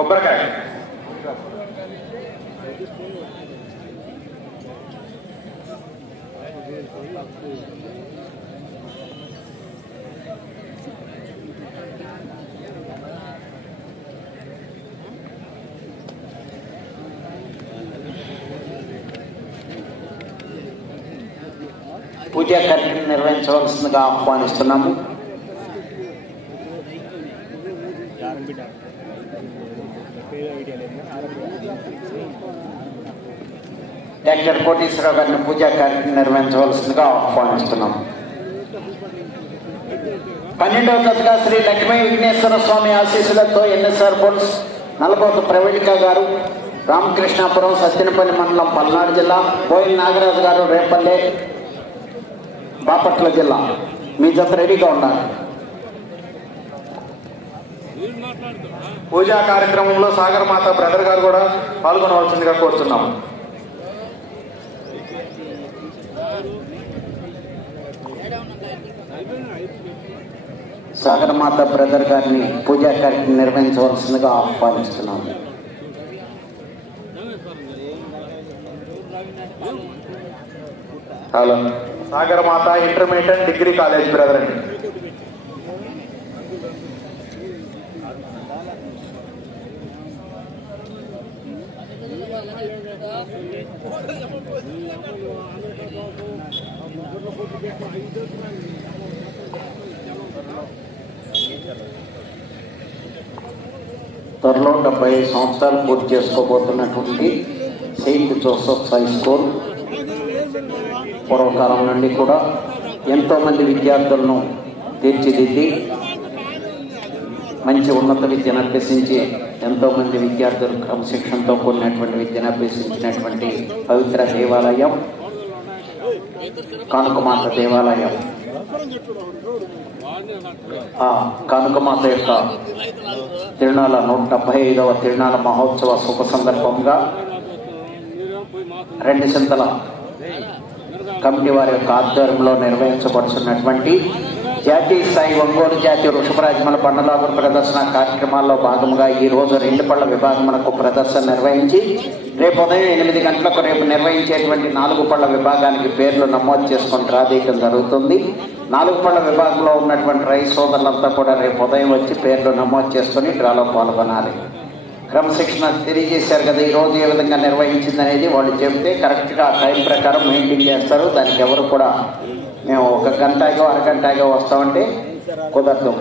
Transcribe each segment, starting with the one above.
కొబ్బరికాయ. పూజా కార్యక్రమం నిర్వహించవలసిందిగా ఆహ్వానిస్తున్నాము. డాక్టర్ కోటేశ్వరరావు గారిని పూజా కార్యక్రమం నిర్వహించవలసిందిగా ఆహ్వానిస్తున్నాం. పన్నెండవ తరగతిగా శ్రీ లక్ష్మీ విఘ్నేశ్వర స్వామి ఆశీస్సులతో ఎన్ఎస్ఆర్ బోల్స్ నలబోతు ప్రవళిక గారు రామకృష్ణాపురం సత్యనపల్లి మండలం పల్నాడు జిల్లా బోయిల్ నాగరాజు గారు రేపల్లె బాపట్ల జిల్లా. మీ జత రెడీగా ఉండాలి. పూజా కార్యక్రమంలో సాగర్ మాత బ్రదర్ గారు కూడా పాల్గొనవలసిందిగా కోరుతున్నాం. సాగరమాత బ్రదర్ గారిని పూజా కార్యక్రమం నిర్వహించవలసిందిగా ఆహ్వానిస్తున్నాము హలో. సాగర్ మాత ఇంటర్మీడియట్ డిగ్రీ కాలేజ్ బ్రదర్ అండి. త్వరలో డెబ్బై ఐదు సంవత్సరాలు పూర్తి చేసుకోబోతున్నటువంటి సెయింట్ జోసఫ్ హై స్కూల్. పూర్వకాలం నుండి కూడా ఎంతోమంది విద్యార్థులను తీర్చిదిద్ది మంచి ఉన్నత విద్యను అభ్యసించి ఎంతోమంది విద్యార్థులు క్రమశిక్షణతో కూడినటువంటి విద్యను అభ్యసించినటువంటి పవిత్ర దేవాలయం కానుకమాత దేవాలయం. ఆ కానుకమాత యొక్క తిరుణాల నూట డెబ్బై ఐదవ తిరుణాల మహోత్సవ శుభ సందర్భంగా రెండు చింతల కమిటీ వారి యొక్క ఆధ్వర్యంలో నిర్వహించబడుతున్నటువంటి జాతీయ స్థాయి ఒంగోలు జాతీయ వృషభరాజమల బండలాగురు ప్రదర్శన కార్యక్రమాల్లో భాగంగా ఈ రోజు రెండు పళ్ళ విభాగమునకు ప్రదర్శన నిర్వహించి రేపు ఉదయం ఎనిమిది గంటలకు రేపు నిర్వహించేటువంటి నాలుగు పళ్ళ విభాగానికి పేర్లు నమోదు చేసుకొని డ్రా జరుగుతుంది. నాలుగు పళ్ళ విభాగంలో ఉన్నటువంటి రైతు సోదరులంతా కూడా రేపు ఉదయం వచ్చి పేర్లు నమోదు చేసుకొని డ్రాలో పాల్గొనాలి. క్రమశిక్షణ తెలియజేశారు కదా ఈ రోజు ఏ విధంగా నిర్వహించింది అనేది వాళ్ళు చెబితే కరెక్ట్గా ఆ టైం ప్రకారం మెయింటైన్ చేస్తారు. దానికి ఎవరు కూడా మేము ఒక గంటగా అరగంటగా వస్తామంటే కుదరదు.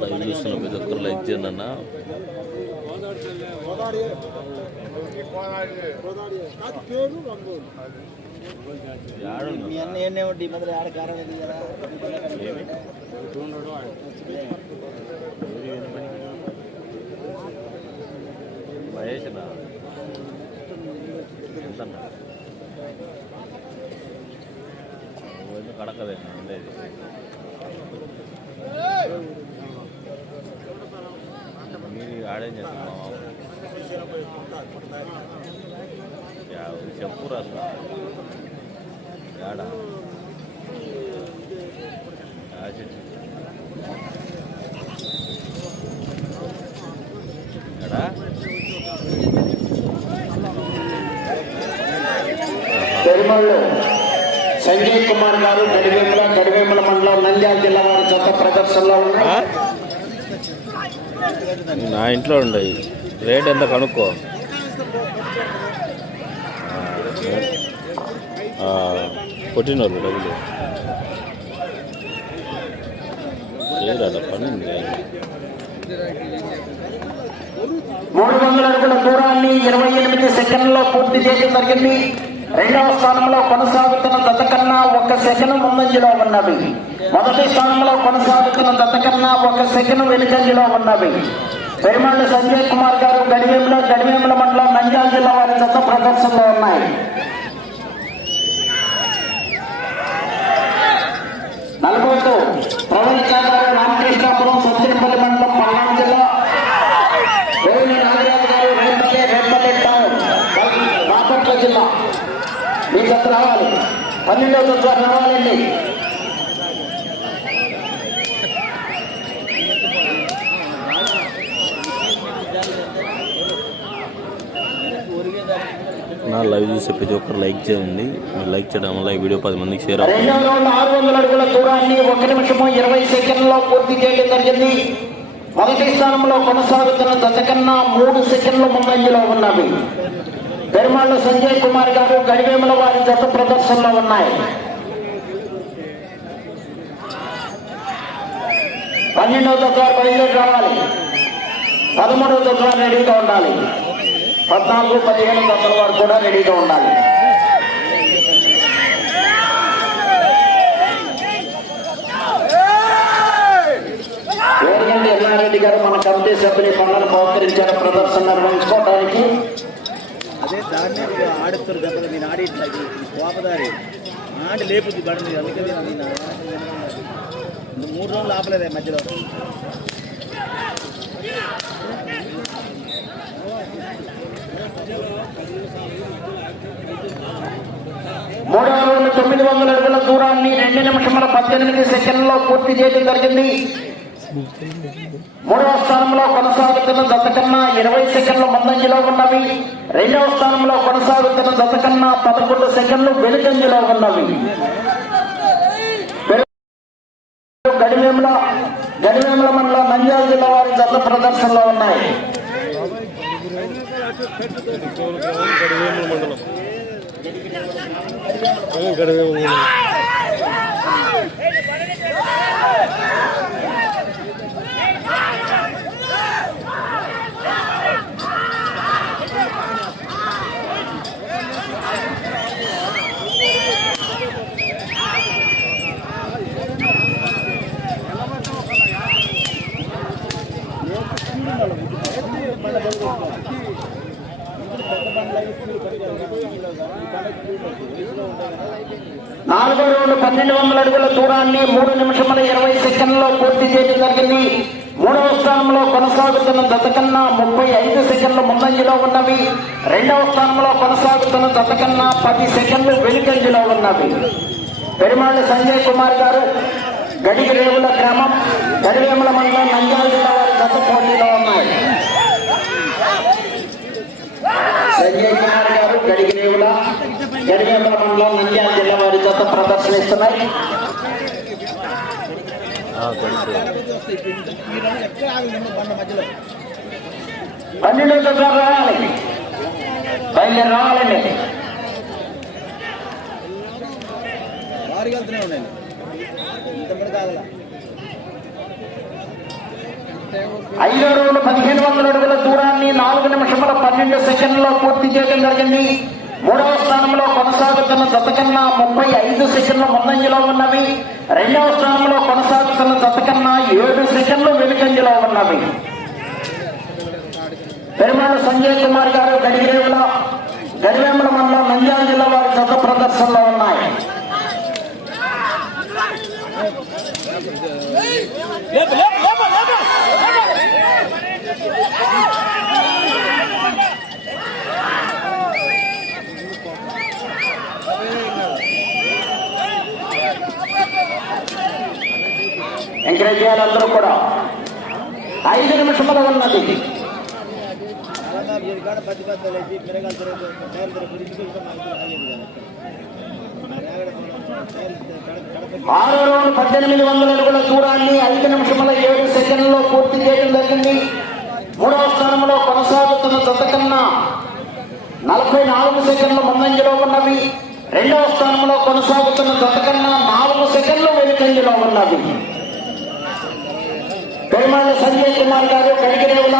లైవ్ చూస్తున్న ప్రతి ఒక్కరు లైక్ చేయండి అన్న మీ అన్న ఏమేమిటి ఈ మధ్య ఆడ కారం ఉంది కదా మహేష్ అన్న ఎంత అన్న? కడకదే ఉండేది. మీరు ఆడేం చేస్తాం చెప్పు రాస్తా ఆడా ఎడా పెరుమళ్ళు సంజయ్ కుమార్ గారు గడివేముల గడివేముల మండలం నంద్యాల జిల్లా వారి జత ప్రదర్శనలో ఉన్నాయి నా ఇంట్లో ఉండయి రేట్ ఎంత కనుక్కో? ఆ, కొట్టినోళ్ళు డబ్బులు. చేయరాట పని మూడు వందల అడుగుల దూరాన్ని ఇరవై ఎనిమిది సెకండ్లో పూర్తి చేయడం జరిగింది. రెండవ స్థానంలో కొనసాగుతున్న దత కన్నా ఒక సెకండ్ ముందంజలో ఉన్నవి మొదటి స్థానంలో కొనసాగుతున్న దత కన్నా ఒక సెకండ్ వెనుకంజలో ఉన్నవి పెరుమాళ్ళ సంజయ్ కుమార్ గారు గడివేంలో గడివేంల మండలం నంద్యాల జిల్లా వారి జత ప్రదర్శనలో ఉన్నాయి. నలభై ప్రవీణ్ గారు రామకృష్ణాపురం సత్యనపల్లి మండలం పల్నాడు జిల్లా వేణి నాగరాజు గారు రేపల్లె రేపల్లె టౌన్ బాపట్ల జిల్లా మీ జత రావాలి. పన్నెండవ జత రావాలండి. నా లైవ్ చూసే ప్రతి ఒక్కరు లైక్ చేయండి. మీరు లైక్ చేయడం వల్ల ఈ వీడియో పది మందికి షేర్ అవుతుంది. ఆరు వందల అడుగుల దూరాన్ని ఒక నిమిషము ఇరవై సెకండ్లలో పూర్తి చేయడం జరిగింది. మొదటి స్థానంలో కొనసాగుతున్న దశ కన్నా మూడు సెకండ్ల ముందంజలో ఉన్నవి. పెరుమాళ్ళ సంజయ్ కుమార్ గారు గడివేముల వారి జత ప్రదర్శనలో ఉన్నాయి. పన్నెండవ దగ్గర బయలుదేరి రావాలి పదమూడవ దగ్గర రెడీగా ఉండాలి. పద్నాలుగు పదిహేను దగ్గర వారు కూడా రెడీగా ఉండాలి. వేరగండి ఎల్లారెడ్డి గారు మన కమిటీ సభ్యుని పనులను బహుకరించారు ప్రదర్శన నిర్వహించుకోవడానికి అదే దాన్నే మీరు ఆడుతారు దెబ్బలు నేను ఆడి కోపదారి. ఆడి లేపుద్ది బండి అందుకే నేను మూడు రోజులు ఆపలేదే మధ్యలో. మూడవ రౌండ్ తొమ్మిది వందల అడుగుల దూరాన్ని రెండు నిమిషముల పద్దెనిమిది సెకండ్లో పూర్తి చేయడం జరిగింది. మూడవ స్థానంలో కొనసాగుతున్న దశ కన్నా ఇరవై సెకండ్లు ముందంజలో ఉన్నవి. రెండవ స్థానంలో కొనసాగుతున్న దశ కన్నా పదకొండు సెకండ్లు వెనుకంజలో ఉన్నవి. గడివేముల గడివేముల మండలం నంద్యాల జిల్లా వారి జత ప్రదర్శనలో ఉన్నాయి. నాలుగో రౌండ్ పన్నెండు వందల అడుగుల దూరాన్ని మూడు నిమిషముల ఇరవై సెకండ్లో పూర్తి చేయడం జరిగింది. మూడవ స్థానంలో కొనసాగుతున్న దశ కన్నా ముప్పై ఐదు సెకండ్లు ముందంజలో ఉన్నవి. రెండవ స్థానంలో కొనసాగుతున్న దతకన్నా పది సెకండ్లు వెనుకంజలో ఉన్నవి. పెరుమాళ్ళ సంజయ్ కుమార్ గారు గడిగి రేవుల గ్రామం గడివేముల మండలం నంద్యాల జిల్లా వారి గత పోటీలో ఉన్నాయి. సంజయ్ కుమార్ గారు గడిగిరేవుల గడివేముల మండలం నంద్యాల జిల్లా వారి జత ప్రదర్శనిస్తున్నాయి. పన్నెండు రావాలి. బయలుదేరి రావాలండి. ఉండండి. ఇంతమంది ఐదో రోజులు పదిహేను వందల అడుగుల దూరాన్ని నాలుగు నిమిషముల పన్నెండు సెకండ్లో పూర్తి చేయడం జరిగింది. మూడవ స్థానంలో కొనసాగుతున్న జత కన్నా ముప్పై ఐదు సెకండ్లు ముందంజలో ఉన్నవి. రెండవ స్థానంలో కొనసాగుతున్న జత కన్నా ఏడు సెకండ్లు వెనుకంజలో ఉన్నవి. పెరుమాళ సంజయ్ కుమార్ గారు గడిగిరేవుల గడివేముల మండలం నంద్యాల జిల్లా వారి జత ప్రదర్శనలో ఉన్నాయి. ఎంకరేజ్ చేయాలి అందరూ కూడా. ఐదు నిమిషముల ఉన్నది. ఆరు రోజులు పద్దెనిమిది వందల అడుగుల దూరాన్ని ఐదు నిమిషముల ఏడు సెకండ్లో పూర్తి చేయడం జరిగింది. మూడవ స్థానంలో కొనసాగుతున్న జత కన్నా నలభై నాలుగు సెకండ్లు ముందంజలో ఉన్నవి. రెండవ స్థానంలో కొనసాగుతున్న జత కన్నా నాలుగు సెకండ్లు వెనుకంజలో ఉన్నవి. పెరుమాళ్ళ సంజయ్ కుమార్ గారు గడిగిరేవుల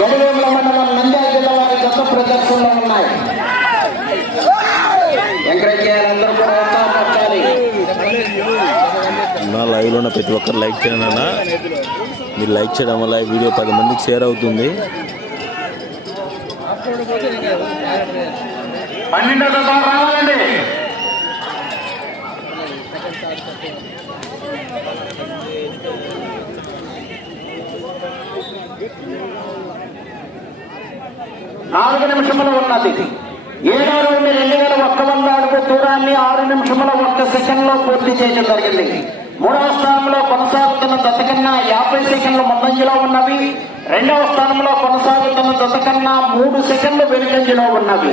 గడివేముల మండలం నంద్యాల జిల్లా వారి జత ప్రదర్శనలో ఉన్నాయి. ఎంకరేజ్ చేయాలి అందరూ కూడా ఉత్సాహపరచాలి నా లైవ్లో ఉన్న ప్రతి ఒక్కరు లైక్ చేయండి అన్న మీరు లైక్ చేయడం వల్ల ఈ వీడియో పది మందికి షేర్ అవుతుంది. పన్నెండో రావాలండి. నాలుగు నిమిషములు ఉన్నది. ఏడో నుండి రెండు వేల ఒక్క వంద అడుగు దూరాన్ని ఆరు నిమిషముల ఒక్క సెకండ్లో పూర్తి చేయడం జరిగింది. మూడవ స్థానంలో కొనసాగుతున్న దశ కన్నా యాభై సెకండ్లు ముందంజలో ఉన్నవి. రెండవ స్థానంలో కొనసాగుతున్న దశ కన్నా మూడు సెకండ్లు వెనుకంజలో ఉన్నవి.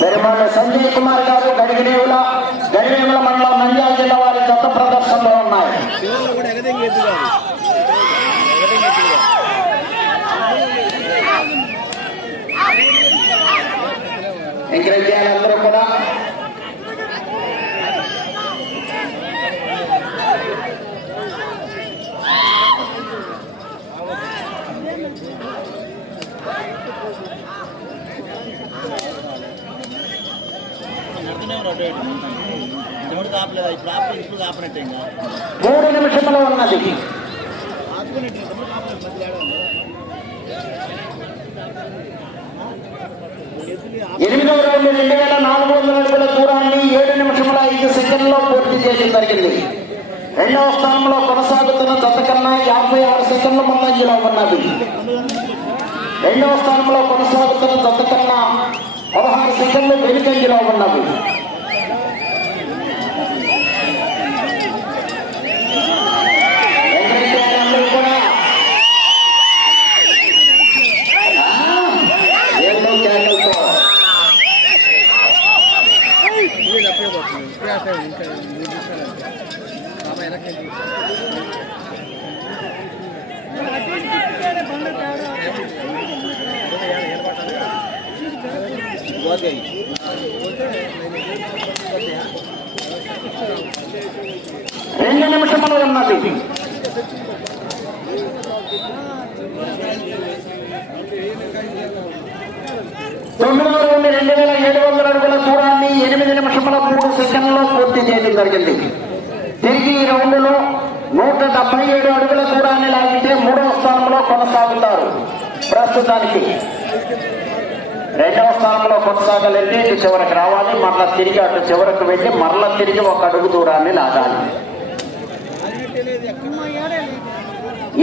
పెరుమాళ్ళ సంజయ్ కుమార్ గారు గడిగినేవుల గడివేముల మండలం నంద్యాల జిల్లా వారి దత్త ప్రదర్శనలో ఉన్నాయి. ఎంకరేజ్ చేయాలి అందరూ కూడా నడుతూనే ఉన్నాడు అటు ఎనిమిదవ రౌండ్ రెండు వేల నాలుగు వందల అడుగుల దూరాన్ని ఏడు నిమిషముల ఐదు సెకండ్లో పూర్తి చేయడం జరిగింది. రెండవ స్థానంలో కొనసాగుతున్న జత కన్నా యాభై ఆరు సెకండ్ల ముందంజలో ఉన్నది. రెండవ స్థానంలో కొనసాగుతున్న జత కన్నా పదహారు సెకండ్లు వెనుకంజలో ఉన్నవి రెండు నిమిషములు ఉన్నది తొమ్మిది రౌండ్ రెండు వేల ఏడు వందల అడుగుల దూరాన్ని ఎనిమిది నిమిషముల మూడు సెకండ్లో పూర్తి చేయడం జరిగింది. తిరిగి ఈ రౌండ్లో నూట డెబ్బై ఏడు అడుగుల దూరాన్ని లాగితే మూడవ స్థానంలో కొనసాగుతారు ప్రస్తుతానికి. రెండవ స్థానంలో కొనసాగాలంటే ఇటు చివరికి రావాలి మరలా తిరిగి అటు చివరకు వెళ్ళి మరలా తిరిగి ఒక అడుగు దూరాన్ని లాగాలి.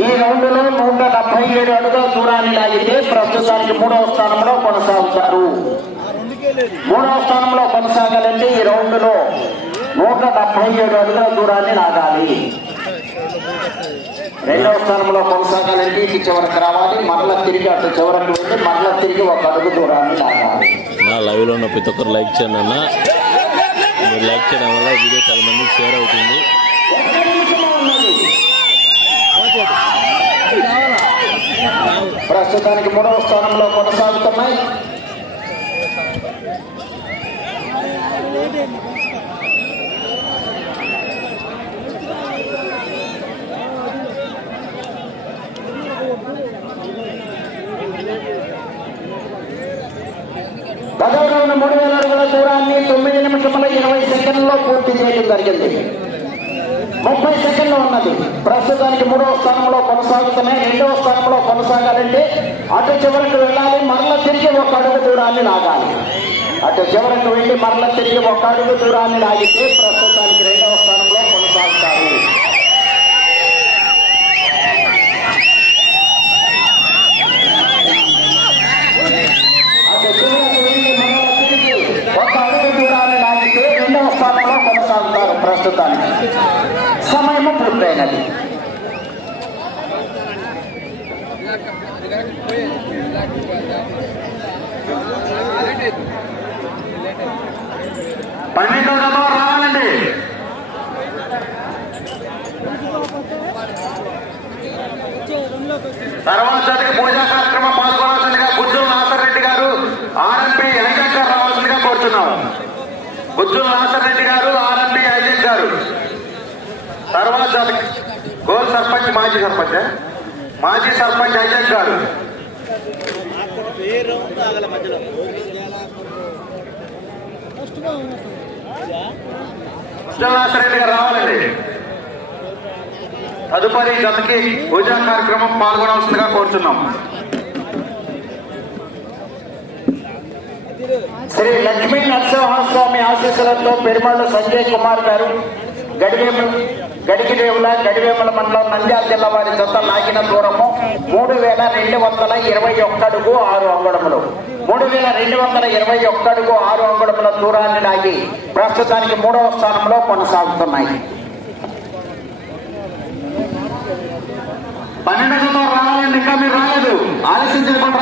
ఈ రౌండ్లో నూట డెబ్బై ఏడు అడుగుల దూరాన్ని లాగితే ప్రస్తుతానికి మూడవ స్థానంలో కొనసాగుతారు. మూడవ స్థానంలో కొనసాగాలంటే ఈ రౌండ్లో నూట డెబ్బై ఏడు అడుగుల దూరాన్ని లాగాలి. రెండవ స్థానంలో కొనసాగాలంటే ఇటు చివరికి రావాలి. మరలా తిరిగి అటు చివరకు వెళ్ళి మరలా తిరిగి ఒక అడుగు దూరాన్ని లాగాలి. నా లైవ్లో ఉన్న ప్రతి ఒక్కరు లైక్ చేయండి అన్న. మీరు లైక్ చేయడం వల్ల వీడియో పది మందికి షేర్ అవుతుంది. ప్రస్తుతానికి మూడవ స్థానంలో కొనసాగుతున్నాయి. పదవ రౌండ్ మూడు వేల అడుగుల దూరాన్ని తొమ్మిది నిమిషముల ఇరవై సెకండ్లో పూర్తి చేయడం జరిగింది. ముప్పై సెకండ్లు ఉన్నది. ప్రస్తుతానికి మూడవ స్థానంలో కొనసాగుతున్నాయి. రెండవ స్థానంలో కొనసాగాలంటే అటు చివరకు వెళ్ళాలి మరల తిరిగి ఒక అడుగు దూరాన్ని లాగాలి. అటు చివరకు వెళ్ళి మరల తిరిగి ఒక అడుగు దూరాన్ని లాగితే ప్రస్తుతానికి. సమయము పూర్తయినది. పన్నెండు జత రావాలండి. తర్వాత పూజా కార్యక్రమం పాల్గొనాల్సిందిగా గుజ్జుల నాసరెడ్డి గారు ఆర్ఎంపీ వెంకటేశ్వర రావాల్సిందిగా కోరుతున్నాం. గుజ్జుల నాసరెడ్డి గారు ఆర్ గారు తర్వాత గోల్ సర్పంచ్ మాజీ సర్పంచ్ మాజీ సర్పంచ్ ఐజక్ గారు. ఆకున్న గారు రావాలండి. తదుపరి గతకి పూజా కార్యక్రమం పాల్గొనవలసిందిగా కోరుతున్నాం శ్రీ లక్ష్మీ నరసింహస్వామి ఆశీస్సులతో పెరుమాళ్ళు సంజయ్ కుమార్ గారు గడివేముల గడిగిరేవుల గడివేముల మండలం నంద్యాల జిల్లా వారి జత లాగిన దూరము మూడు వేల రెండు వందల ఇరవై ఒక్కడుగు ఆరు అంగుళములు. మూడు వేల రెండు వందల ఇరవై ఒక్కడుగు ఆరు అంగుళముల దూరాన్ని లాగి ప్రస్తుతానికి మూడవ స్థానంలో కొనసాగుతున్నాయి. పన్నెండు రావాలండి ఇంకా మీరు రాలేదు. ఆలస్యం చేయకుండా